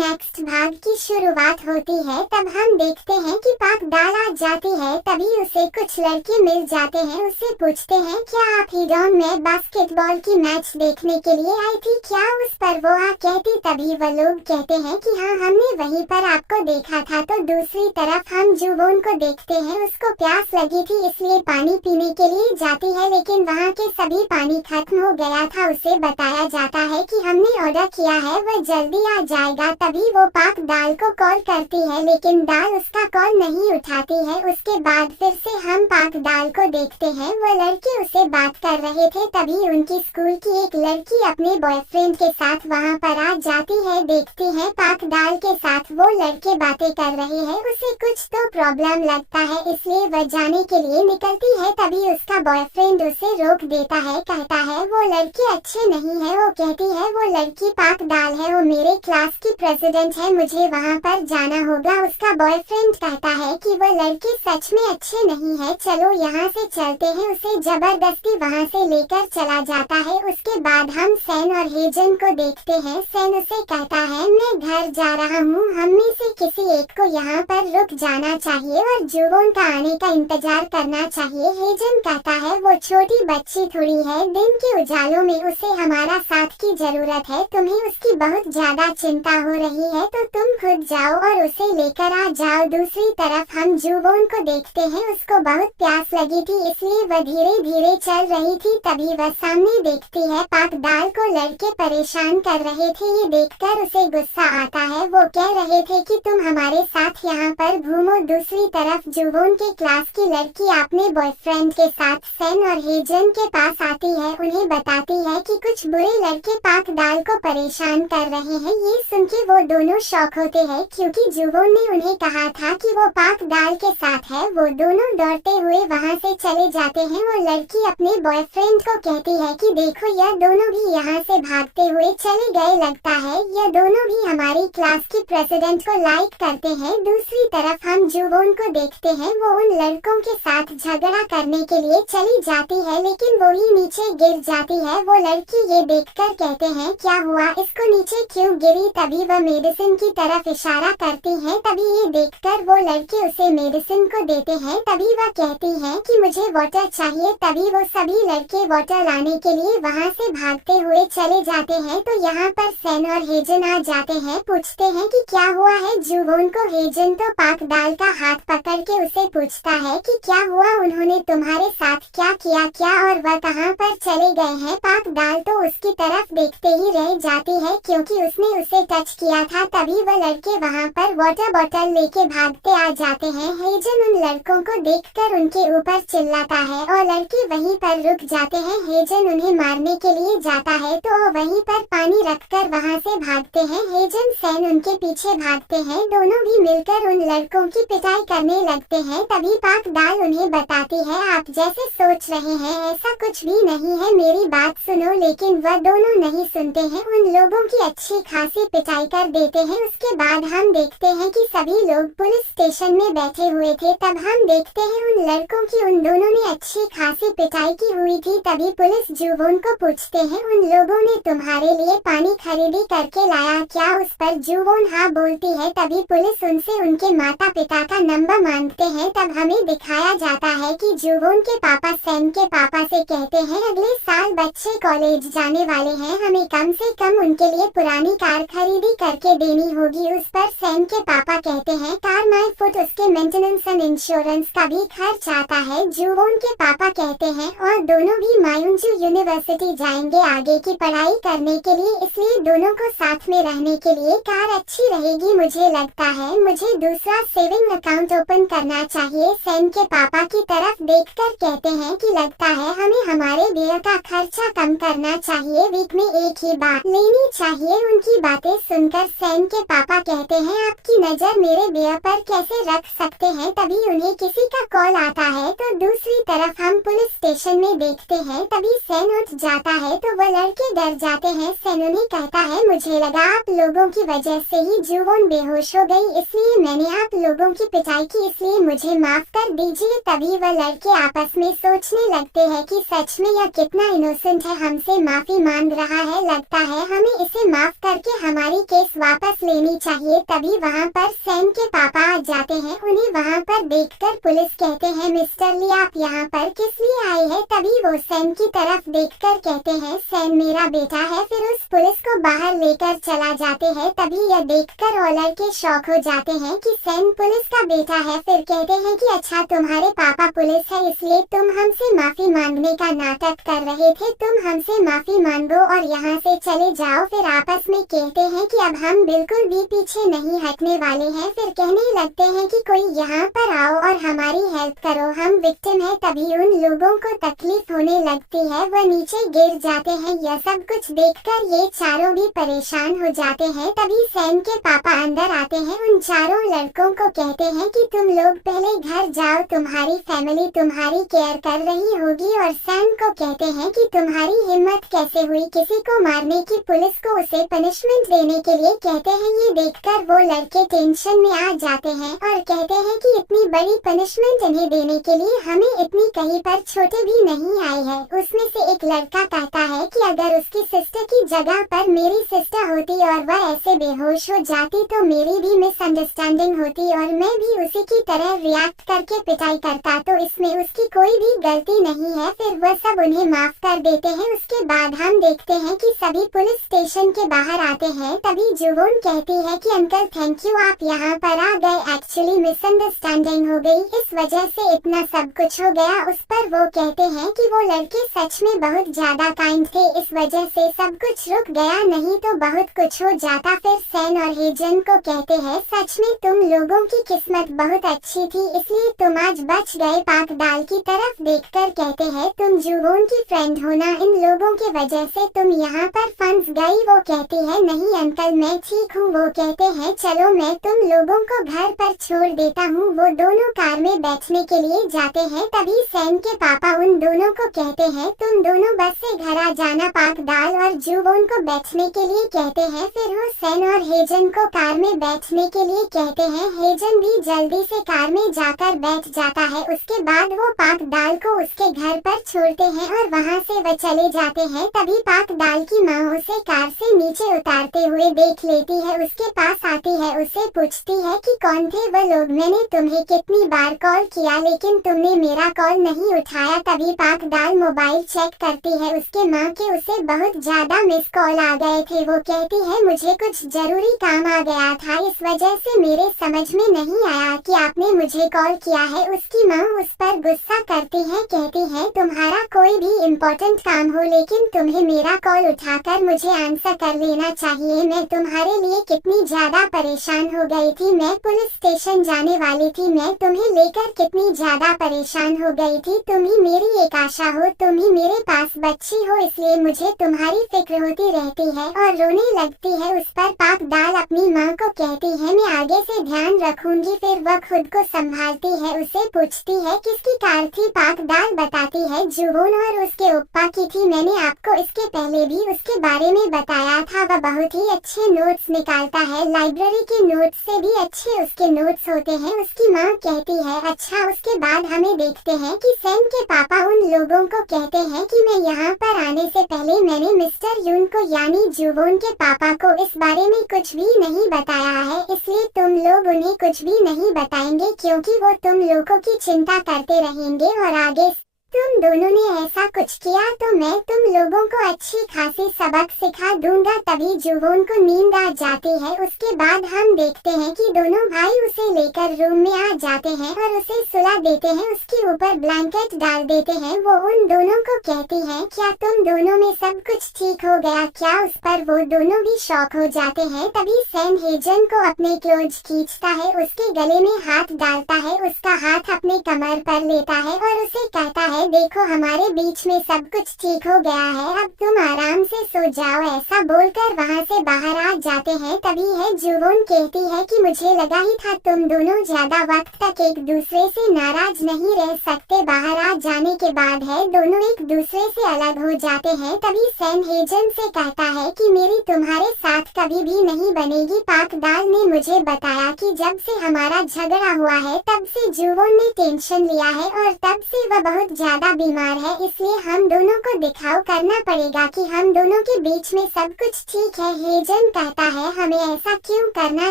Next भाग की शुरुआत होती है। तब हम देखते हैं कि पाक दाल आ जाती है। तभी उसे कुछ लड़के मिल जाते हैं। उससे पूछते हैं, क्या आप हीरोन में बास्केटबॉल की मैच देखने के लिए आई थी क्या? उस पर वो कहती। तभी वो लोग कहते हैं कि हाँ, हमने वहीं पर आपको देखा था। तो दूसरी तरफ हम जुवोन को देखते हैं। उसको प्यास लगी थी इसलिए पानी पीने के लिए जाती है, लेकिन वहाँ के सभी पानी खत्म हो गया था। उसे बताया जाता है कि हमने ऑर्डर किया है, वह जल्दी आ जाएगा। तभी वो पाक दाल को कॉल करती है, लेकिन दाल उसका कॉल नहीं उठाती है। उसके बाद फिर से हम पाक दाल को देखते हैं। वो लड़के उसे बात कर रहे थे। तभी उनकी स्कूल की एक लड़की अपने बॉयफ्रेंड के साथ वहाँ पर आ जाती है। देखती है पाक दाल के साथ वो लड़के बातें कर रहे हैं। उसे कुछ तो प्रॉब्लम लगता है, इसलिए वह जाने के लिए निकलती है। तभी उसका बॉयफ्रेंड उसे रोक देता है। कहता है वो लड़के अच्छे नहीं है। वो कहती है वो लड़की पाक दाल है, वो मेरे क्लास की प्रेसिडेंट है, मुझे वहाँ पर जाना होगा। उसका बॉयफ्रेंड कहता है कि वो लड़के सच में अच्छे नहीं है, चलो यहाँ से चलते हैं। उसे जबरदस्ती वहाँ से लेकर चला जाता है। उसके बाद हम सैन और हेजन को देखते हैं। सैन उसे कहता है मैं घर जा रहा हूँ, हम में से किसी एक को यहाँ पर रुक जाना चाहिए और जुवोन का आने का इंतजार करना चाहिए। हेजन कहता है वो छोटी बच्ची थोड़ी है, दिन के उजालों में उसे हमारा साथ की जरूरत है। तुम्हें उसकी बहुत ज्यादा चिंता हो रही है, तो तुम खुद जाओ और उसे लेकर आ जाओ। दूसरी तरफ हम जुवोन को देखते हैं। उसको बहुत प्यास लगी थी, इसलिए वह धीरे धीरे चल रही थी। तभी वह सामने देखती है पाक दाल को लड़के परेशान कर रहे थे। ये देखकर उसे गुस्सा आता है। वो कह रहे थे कि तुम हमारे साथ यहाँ पर घूमो। दूसरी तरफ जुवोन के क्लास की लड़की अपने बॉयफ्रेंड के साथ सैन और हेजन के पास आती है। उन्हें बताती है कि कुछ बुरे लड़के पाक दाल को परेशान कर रहे हैं। ये सुन के वो दोनों शॉक होते हैं, क्योंकि जुवोन ने उन्हें कहा था कि वो पाक दाल के साथ है। वो दोनों दौड़ते हुए वहाँ से चले जाते हैं। वो लड़की अपने बॉयफ्रेंड को कहती है कि देखो, यह दोनों भी यहाँ से भागते हुए चले गए। लगता है यह दोनों भी हमारी क्लास की प्रेसिडेंट को लाइक करते हैं। दूसरी तरफ हम जुवोन को देखते हैं। वो उन लड़कों के साथ झगड़ा करने के लिए चली जाती है, लेकिन वो ही नीचे गिर जाती है। वो लड़की ये देखकर कहते हैं क्या हुआ, इसको नीचे क्यों गिरी? तभी वह मेडिसिन की तरफ इशारा करती है। तभी ये देखकर वो लड़के उसे मेडिसिन को देते हैं। तभी वह कहती है कि मुझे वाटर चाहिए। तभी वो सभी लड़के वाटर लाने के लिए वहाँ से भागते हुए चले जाते हैं। तो यहाँ पर सैन और हेजन आ जाते हैं। पूछते हैं कि क्या हुआ है जुवोन को। हेजन तो पाक दाल का हाथ पकड़ के उसे पूछता है कि क्या हुआ, उन्होंने तुम्हारे साथ क्या किया क्या, और वह कहाँ पर चले गए हैं। पाक दाल तो उसकी तरफ देखते ही रह जाती है, क्योंकि उसने उसे टच किया था। तभी वह लड़के वहाँ पर वाटर बॉटल लेके भागते आ जाते हैं। हेजन उन लड़कों को देखकर उनके ऊपर चिल्लाता है और लड़के वहीं पर रुक जाते हैं। हेजन उन्हें मारने के लिए जाता है, तो वो वहीं पर पानी रखकर वहाँ से भागते हैं। हेजन सैन उनके पीछे भागते हैं। दोनों भी मिलकर उन लड़कों की पिटाई करने लगते हैं। तभी पाक दाल उन्हें बताती है आप जैसे सोच रहे हैं ऐसा कुछ भी नहीं है, मेरी बात सुनो। लेकिन वह दोनों नहीं सुनते हैं। उन लोगों की अच्छी खासी पिटाई कर देते हैं। उसके बाद हम देखते हैं कि सभी लोग पुलिस स्टेशन में बैठे हुए थे। तब हम देखते हैं उन लड़कों की उन दोनों ने अच्छी खासी पिटाई की हुई थी। तभी पुलिस जुवोन को पूछते हैं उन लोगों ने तुम्हारे लिए पानी खरीदी करके लाया क्या? उस पर जुवोन हाँ बोलती है। तभी पुलिस उनसे उनके माता पिता का नंबर मांगते हैं। तब हमें दिखाया जाता है कि जुवोन के पापा सैन के पापा से कहते हैं अगले साल बच्चे कॉलेज जाने वाले हैं, हमें कम से कम उनके लिए पुरानी कार खरीदी करके देनी होगी। उस पर सैन के पापा कहते हैं कार माय फुट, उसके मेंटेनेंस एंड इंश्योरेंस का भी खर्च आता है। जुवोन के पापा कहते हैं और दोनों भी मायुंजू यूनिवर्सिटी जाएंगे आगे की पढ़ाई करने के लिए, इसलिए दोनों को साथ में रहने के लिए कार अच्छी रहेगी। मुझे लगता है मुझे दूसरा सेविंग अकाउंट ओपन करना चाहिए। सैन के पापा की तरफ देखकर कहते हैं कि लगता है हमें हमारे बियर का खर्चा कम करना चाहिए, वीक में एक ही बार लेनी चाहिए। उनकी बातें सुनकर सैन के पापा कहते हैं आपकी नजर मेरे बियर पर कैसे रख सकते हैं। तभी उन्हें किसी का कॉल आता है। तो दूसरी तरफ हम पुलिस स्टेशन में देखते हैं। तभी सैन उठ जाता है तो वह लड़के डर जाते हैं। सैन उन्हें कहता है मुझे लगा आप लोगों की वजह से ही जुवोन बेहोश हो गई, इसलिए मैंने आप लोगों की पिटाई की, इसलिए मुझे माफ कर दीजिए। तभी वह लड़के आपस में सोचने लगते हैं कि सच में यह कितना इनोसेंट है, हमसे माफी मांग रहा है, लगता है हमें इसे माफ करके हमारी केस पुलिस वापस लेनी चाहिए। तभी वहाँ पर सैम के पापा आ जाते हैं। उन्हें वहाँ पर देखकर पुलिस कहते हैं, मिस्टर ली आप यहाँ पर किस लिए आए हैं? तभी वो सैम की तरफ देखकर कहते हैं, सैम मेरा बेटा है। फिर उस पुलिस को बाहर लेकर चला जाते हैं। तभी यह देखकर वो लड़के शॉक हो जाते हैं कि सैम पुलिस का बेटा है। फिर कहते हैं कि अच्छा तुम्हारे पापा पुलिस है इसलिए तुम हमसे माफी मांगने का नाटक कर रहे थे, तुम हमसे माफी मांगो और यहाँ से चले जाओ। फिर आपस में कहते हैं कि अब हम बिल्कुल भी पीछे नहीं हटने वाले हैं। फिर कहने लगते हैं कि कोई यहाँ पर आओ और हमारी हेल्प करो, हम विक्टिम हैं। तभी उन लोगों को तकलीफ होने लगती है, वह नीचे गिर जाते हैं। यह सब कुछ देखकर ये चारों भी परेशान हो जाते हैं। तभी सैम के पापा अंदर आते हैं। उन चारों लड़कों को कहते हैं कि तुम लोग पहले घर जाओ, तुम्हारी फैमिली तुम्हारी केयर कर रही होगी। और सैम को कहते हैं कि तुम्हारी हिम्मत कैसे हुई किसी को मारने की, पुलिस को उसे पनिशमेंट देने के लिए कहते हैं। ये देखकर वो लड़के टेंशन में आ जाते हैं और कहते हैं कि इतनी बड़ी पनिशमेंट इन्हें देने के लिए हमें इतनी कहीं पर छोटे भी नहीं आए हैं। उसमें से एक लड़का कहता है कि अगर उसकी सिस्टर की जगह पर मेरी सिस्टर होती और वह ऐसे बेहोश हो जाती तो मेरी भी मिसअंडरस्टैंडिंग होती और मैं भी उसी की तरह रिएक्ट करके पिटाई करता, तो इसमें उसकी कोई भी गलती नहीं है। फिर वह सब उन्हें माफ कर देते हैं। उसके बाद हम देखते हैं कि सभी पुलिस स्टेशन के बाहर आते हैं। तभी जुवोन कहती है कि अंकल थैंक यू आप यहाँ पर आ गए, एक्चुअली मिसअंडरस्टैंडिंग हो गई, इस वजह से इतना सब कुछ हो गया। उस पर वो कहते हैं कि वो लड़के सच में बहुत ज्यादा काइंड थे, इस वजह से सब कुछ रुक गया, नहीं तो बहुत कुछ हो जाता। फिर सैन और हेजन को कहते हैं, सच में तुम लोगों की किस्मत बहुत अच्छी थी इसलिए तुम आज बच गए। पाक दाल की तरफ देखकर कहते हैं, तुम जुवोन की फ्रेंड हो ना, इन लोगों की वजह से तुम यहाँ पर फंस गई। वो कहती है नहीं अंकल मैं ठीक हूँ। वो कहते हैं चलो मैं तुम लोगों को घर पर छोड़ देता हूँ। वो दोनों कार में बैठने के लिए जाते हैं। तभी सैम के पापा उन दोनों को कहते हैं तुम दोनों बस से घर आ जाना। पाक दाल और जुवोन को बैठने के लिए कहते हैं। फिर वो सैन और हेजन को कार में बैठने के लिए कहते हैं। हेजन भी जल्दी से कार में जाकर बैठ जाता है। उसके बाद वो पाक दाल को उसके घर पर छोड़ते हैं और वहाँ से वह चले जाते हैं। तभी पाक दाल की माँ उसे कार से नीचे उतारते हुए देख लेती है, उसके पास आती है, उससे पूछती है कि कौन थे वह लोग, मैंने तुम्हें कितनी बार कॉल किया लेकिन तुमने मेरा कॉल नहीं उठाया। तभी पाक दाल मोबाइल चेक करती है, उसके माँ के उसे बहुत ज्यादा मिस कॉल आ गए थे। वो कहती है मुझे कुछ जरूरी काम आ गया था, इस वजह से मेरे समझ में नहीं आया कि आपने मुझे कॉल किया है। उसकी माँ उस पर गुस्सा करती है, कहती है तुम्हारा कोई भी इम्पोर्टेंट काम हो लेकिन तुम्हें मेरा कॉल उठाकर मुझे आंसर कर लेना चाहिए। मैं तुम्हारे लिए कितनी ज्यादा परेशान हो गई थी, मैं पुलिस स्टेशन जाने वाली थी, मैं तुम्हें लेकर कितनी ज्यादा परेशान हो गई थी। तुम ही मेरी एक आशा हो, तुम ही मेरे पास बच्ची हो, इसलिए मुझे तुम्हारी फिक्र होती रहती है। और रोने लगती है। उस पर पाक दाल अपनी माँ को कहती है मैं आगे से ध्यान रखूंगी। फिर वह खुद को संभालती है। उसे पूछती है किसकी कार थी? पाक दाल बताती है जुवोन और उसके उप्पा की थी। मैंने आपको इसके पहले भी उसके बारे में बताया था। वह बहुत ही अच्छे नोट्स निकालता है, लाइब्रेरी के नोट्स से भी अच्छे उसके नोट्स होते हैं। उसकी माँ कहती है अच्छा। उसके बाद हमें देखते हैं कि सैम के पापा उन लोगों को कहते हैं कि मैं यहाँ पर आने से पहले मैंने मिस्टर यून को यानी जुवोन के पापा को इस बारे में कुछ भी नहीं बताया है, इसलिए तुम लोग उन्हें कुछ भी नहीं बताएंगे क्योंकि वो तुम लोगों की चिंता करते रहेंगे और आगे तुम दोनों ने ऐसा कुछ किया तो मैं तुम लोगों को अच्छी खासी सबक सिखा दूंगा। तभी जुवोन को नींद आ जाती है। उसके बाद हम देखते हैं कि दोनों भाई उसे लेकर रूम में आ जाते हैं और उसे सुला देते हैं, उसके ऊपर ब्लैंकेट डाल देते हैं। वो उन दोनों को कहती है क्या तुम दोनों में सब कुछ ठीक हो गया क्या? उस पर वो दोनों भी शॉक हो जाते हैं। तभी सैम हेजन को अपने क्लोज खींचता है, उसके गले में हाथ डालता है, उसका हाथ अपने कमर पर लेता है और उसे कहता है देखो हमारे बीच में सब कुछ ठीक हो गया है, अब तुम आराम से सो जाओ। ऐसा बोलकर वहाँ से बाहर आ जाते हैं। तभी है जुवोन कहती है कि मुझे लगा ही था तुम दोनों ज्यादा वक्त तक एक दूसरे से नाराज नहीं रह सकते। बाहर आ जाने के बाद है दोनों एक दूसरे से अलग हो जाते हैं। तभी सैम हेजन से कहता है कि मेरी तुम्हारे साथ कभी भी नहीं बनेगी। पाक दाल ने मुझे बताया कि जब से हमारा झगड़ा हुआ है तब से जुवोन ने टेंशन लिया है और तब से वह बहुत ज्यादा बीमार है, इसलिए हम दोनों को दिखाव करना पड़ेगा कि हम दोनों के बीच में सब कुछ ठीक है। हेजन कहता है हमें ऐसा क्यों करना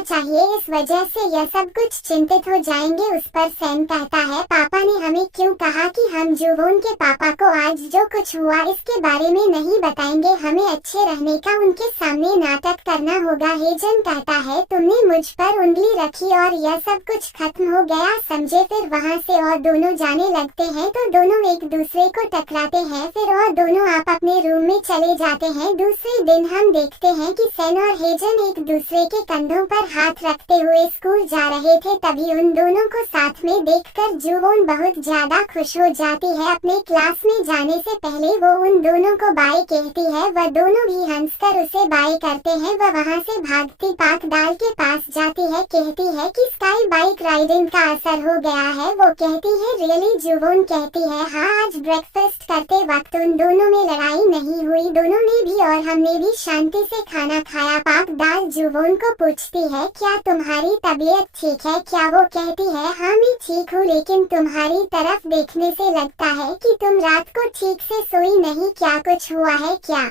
चाहिए, इस वजह से यह सब कुछ चिंतित हो जाएंगे। उस पर सैम कहता है पापा ने हमें क्यों कहा कि हम जुवोन के पापा को आज जो कुछ हुआ इसके बारे में नहीं बताएंगे, हमें अच्छे रहने का उनके सामने नाटक करना होगा। हेजन कहता है तुमने मुझ पर उंगली रखी और यह सब कुछ खत्म हो गया, समझे। फिर वहाँ से और दोनों जाने लगते हैं तो दोनों एक दूसरे को टकराते हैं, फिर और दोनों आप अपने रूम में चले जाते हैं। दूसरे दिन हम देखते हैं कि सैम और हेजन एक दूसरे के कंधों पर हाथ रखते हुए स्कूल जा रहे थे। तभी उन दोनों को साथ में देखकर जुवोन बहुत ज्यादा खुश हो जाती है। अपने क्लास में जाने से पहले वो उन दोनों को बाय कहती है, वह दोनों भी हंसकर उसे बाय करते हैं। वह वहाँ से भागती पाक दाल के पास जाती है, कहती है कि स्काई बाइक राइडिंग का असर हो गया है। वो कहती है रियली। जुवोन कहती है हाँ, आज ब्रेकफास्ट करते वक्त उन दोनों में लड़ाई नहीं हुई, दोनों ने भी और हमने भी शांति से खाना खाया। पाक दाल जुवोन को पूछती है क्या तुम्हारी तबीयत ठीक है क्या? वो कहती है हाँ मैं ठीक हूँ, लेकिन तुम्हारी तरफ देखने से लगता है कि तुम रात को ठीक से सोई नहीं, क्या कुछ हुआ है क्या?